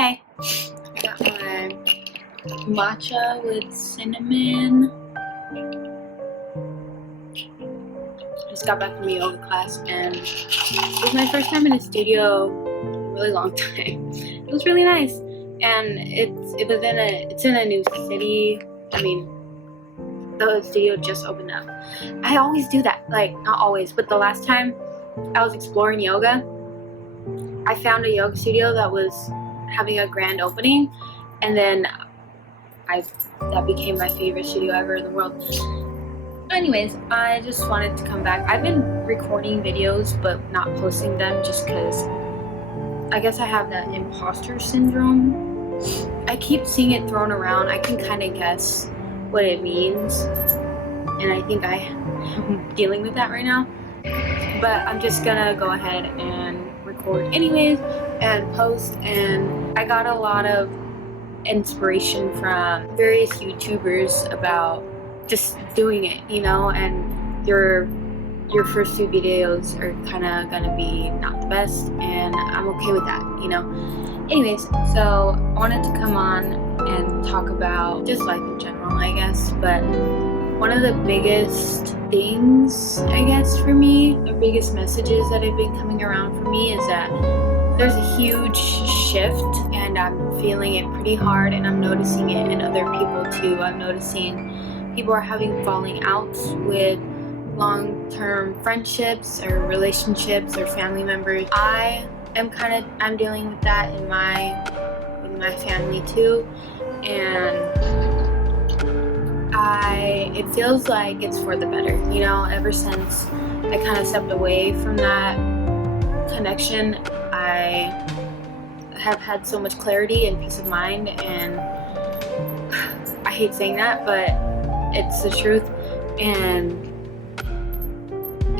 Hey, I got my matcha with cinnamon. I just got back from yoga class and it was my first time in a studio in a really long time. It was really nice, and it's in a new city. I mean, the studio just opened up. I always do that, like not always, but the last time I was exploring yoga, I found a yoga studio that was having a grand opening, and then that became my favorite studio ever in the world. Anyways, I just wanted to come back. I've been recording videos but not posting them just because I guess I have that imposter syndrome. I keep seeing it thrown around. I can kind of guess what it means, and I think I'm dealing with that right now. But I'm just gonna go ahead and record anyways and post, and I got a lot of inspiration from various YouTubers about just doing it, you know, and your first few videos are kind of gonna be not the best, and I'm okay with that, you know. Anyways, so I wanted to come on and talk about just life in general, I guess, but one of the biggest things, I guess, for me, the biggest messages that have been coming around for me is that there's a huge shift, and I'm feeling it pretty hard, and I'm noticing it in other people too. I'm noticing people are having falling outs with long-term friendships or relationships or family members. I'm dealing with that in my family too, and it feels like it's for the better, you know. Ever since I kind of stepped away from that connection, I have had so much clarity and peace of mind, and I hate saying that, but it's the truth. And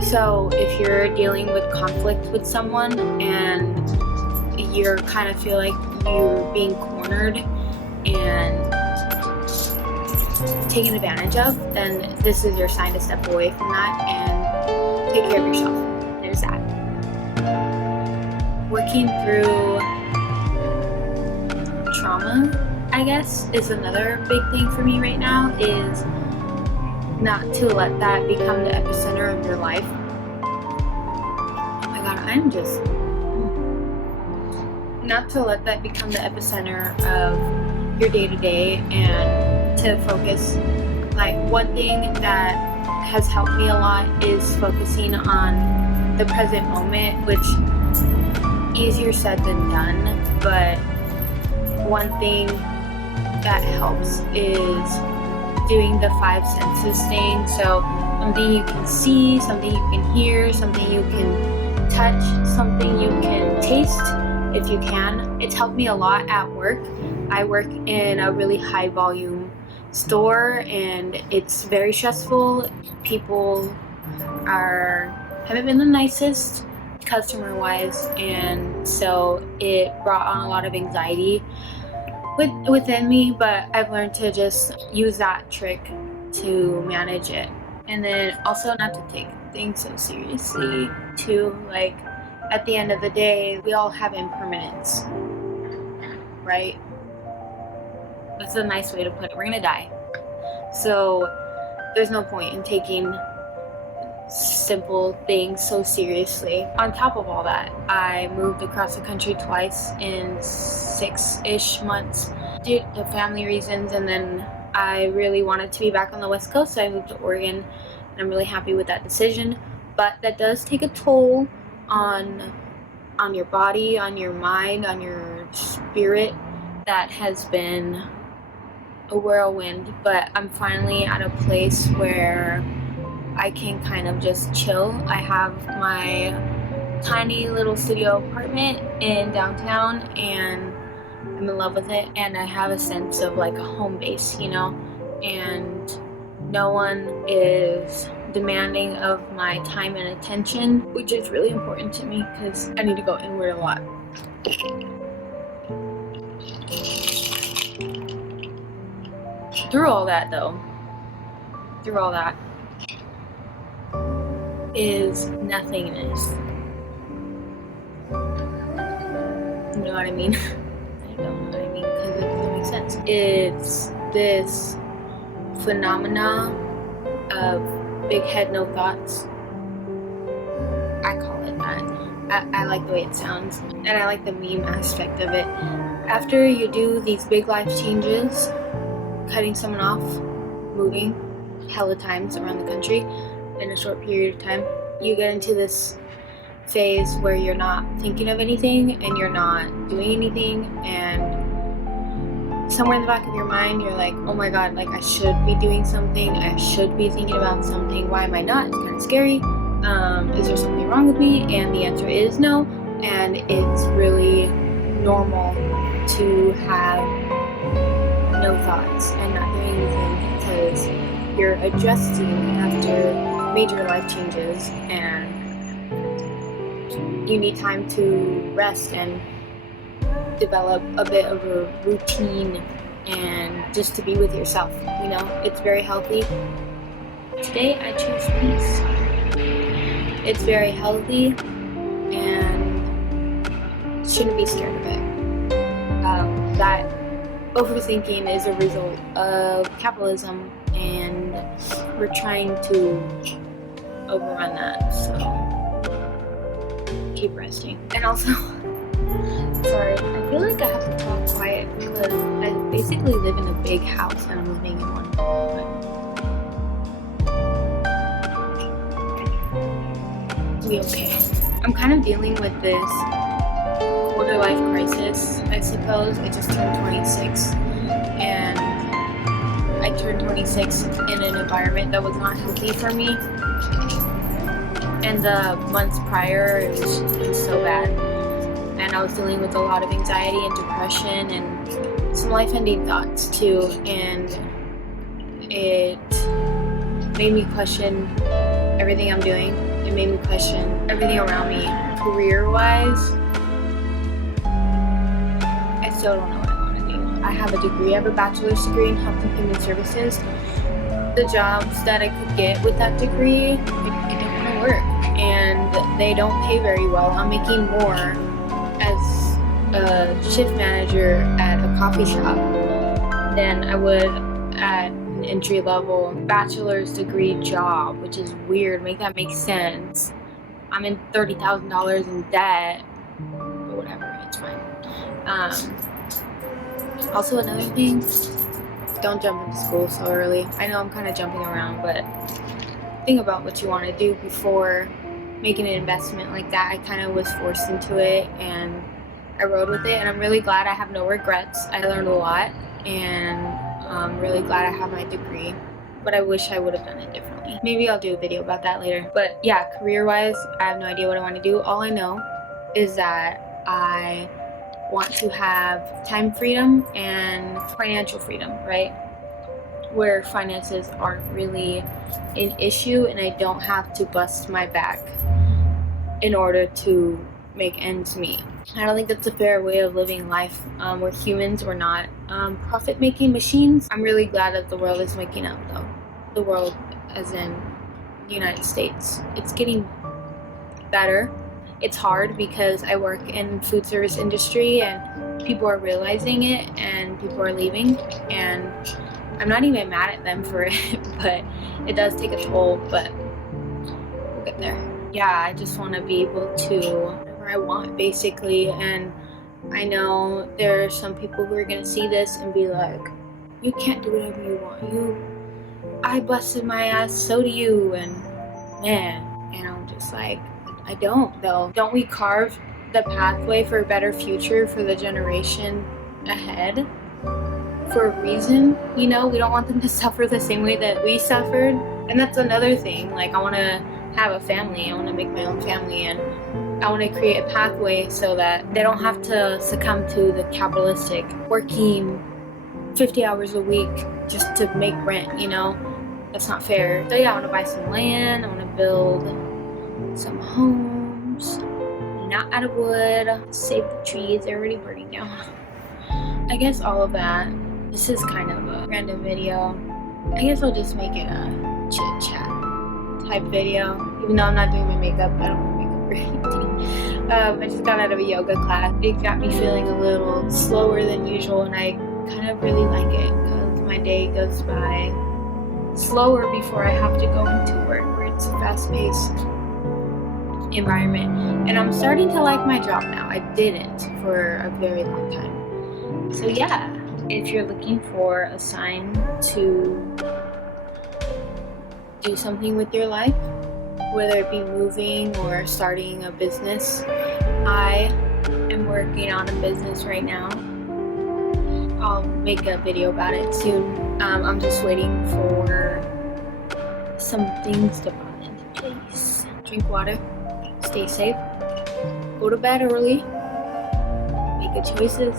so if you're dealing with conflict with someone and you're kind of feel like you're being cornered and taken advantage of, then this is your sign to step away from that and take care of yourself. There's that. Working through trauma, I guess, is another big thing for me right now, is not to let that become the epicenter of your life. Oh my god, not to let that become the epicenter of your day-to-day, and to focus. Like, one thing that has helped me a lot is focusing on the present moment, which easier said than done, but one thing that helps is doing the 5 senses thing. So something you can see, something you can hear, something you can touch, something you can taste if you can. It's helped me a lot at work. I work in a really high volume store, and it's very stressful. People haven't been the nicest customer wise, and so it brought on a lot of anxiety within me, but I've learned to just use that trick to manage it. And then also not to take things so seriously too. Like, at the end of the day, we all have impermanence, right? That's a nice way to put it. We're gonna die. So there's no point in taking simple things so seriously. On top of all that, I moved across the country twice in 6-ish months due to family reasons, and then I really wanted to be back on the West Coast, so I moved to Oregon, and I'm really happy with that decision. But that does take a toll on your body, on your mind, on your spirit. That has been a whirlwind, but I'm finally at a place where I can kind of just chill. I have my tiny little studio apartment in downtown, and I'm in love with it, and I have a sense of like a home base, you know, and no one is demanding of my time and attention, which is really important to me because I need to go inward a lot. Through all that is nothingness. You know what I mean? don't know what I mean, because it doesn't make sense. It's this phenomena of big head, no thoughts. I call it that. I like the way it sounds, and I like the meme aspect of it. After you do these big life changes, cutting someone off, moving hella times around the country in a short period of time, you get into this phase where you're not thinking of anything and you're not doing anything, and somewhere in the back of your mind you're like, oh my god, like I should be doing something, I should be thinking about something, why am I not? It's kind of scary. Is there something wrong with me? And the answer is no, and it's really normal to have no thoughts and not doing anything because you're adjusting after major life changes and you need time to rest and develop a bit of a routine and just to be with yourself. You know, it's very healthy. Today I choose peace. It's very healthy and shouldn't be scared of it. That overthinking is a result of capitalism, and we're trying to overrun that, so keep resting. And also, sorry, I feel like I have to talk quiet because I basically live in a big house and I'm living in one. Be okay. I'm kind of dealing with this quarter life crisis, I suppose. I just turned 26 and I turned 26 in an environment that was not healthy for me, and the months prior it was so bad, and I was dealing with a lot of anxiety and depression and some life-ending thoughts too, and it made me question everything I'm doing. It made me question everything around me. Career-wise, I still don't know what I want to do. I have a degree. I have a bachelor's degree in health and human services. The jobs that I could get with that degree, it don't want to work. And they don't pay very well. I'm making more as a shift manager at a coffee shop than I would at an entry-level bachelor's degree job, which is weird. Make that make sense. I'm in $30,000 in debt, but whatever, it's fine. Also, another thing, don't jump into school so early. I know I'm kind of jumping around, but think about what you want to do before making an investment like that. I kind of was forced into it and I rode with it, and I'm really glad I have no regrets. I learned a lot, and I'm really glad I have my degree, but I wish I would have done it differently. Maybe I'll do a video about that later. But yeah, career-wise, I have no idea what I want to do. All I know is that I want to have time freedom and financial freedom, right? Where finances aren't really an issue and I don't have to bust my back in order to make ends meet. I don't think that's a fair way of living life. We're humans, we're not profit-making machines. I'm really glad that the world is waking up, though. The world, as in the United States. It's getting better. It's hard because I work in food service industry and people are realizing it and people are leaving, and I'm not even mad at them for it, but it does take a toll, but we'll get there. Yeah, I just want to be able to I want, basically, and I know there are some people who are gonna see this and be like, you can't do whatever you want, I busted my ass, so do you, and man, and I'm just like, I don't though. Don't we carve the pathway for a better future for the generation ahead for a reason? You know, we don't want them to suffer the same way that we suffered, and that's another thing. Like, I want to have a family, I want to make my own family, and I want to create a pathway so that they don't have to succumb to the capitalistic working 50 hours a week just to make rent, you know? That's not fair. So yeah, I want to buy some land, I want to build some homes, not out of wood, save the trees, they're already burning down. I guess all of that. This is kind of a random video. I guess I'll just make it a chit chat type video. Even though I'm not doing my makeup, I don't wear makeup. overeating. I just got out of a yoga class. It got me feeling a little slower than usual, and I kind of really like it because my day goes by slower before I have to go into work, where it's a fast-paced environment. And I'm starting to like my job now. I didn't for a very long time. So yeah, if you're looking for a sign to do something with your life, whether it be moving or starting a business, I am working on a business right now. I'll make a video about it soon. I'm just waiting for some things to fall into place. Drink water, stay safe, go to bed early, make good choices,